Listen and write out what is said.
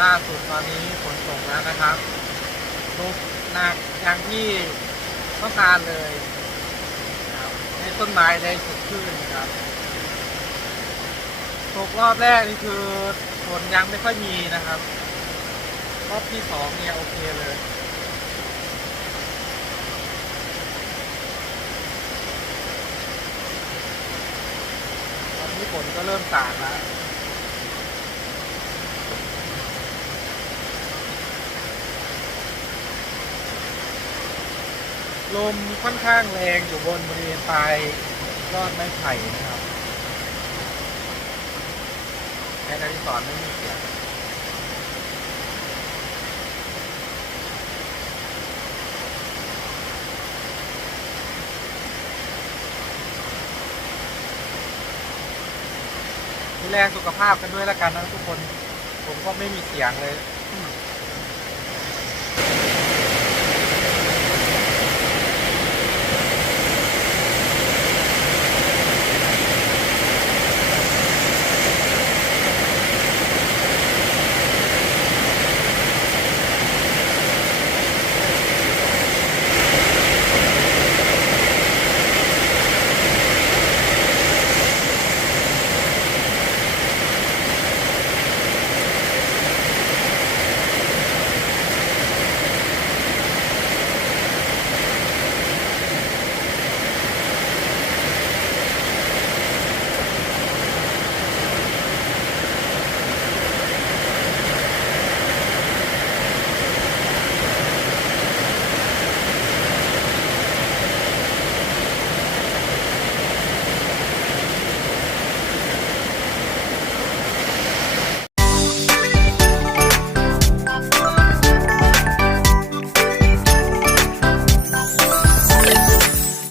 ล่าสุดตอนนี้ฝนตกแล้วนะครับตกหนักอย่างที่ต้องการเลยให้ต้นไม้ได้สุดขึ้นครับตกรอบแรกนี่คือฝนยังไม่ค่อยมีนะครับ รอบที่สองเนี่ยโอเคเลยตอนนี้ฝนก็เริ่มตาดแล้ว ลมค่อนข้างแรงอยู่บนบริเวณปลายยอดไม้ไผ่นะครับแค่นาทีสอนไม่มีเสียงดูแลสุขภาพกันด้วยแล้วกันนะทุกคน ผมก็ไม่มีเสียงเลย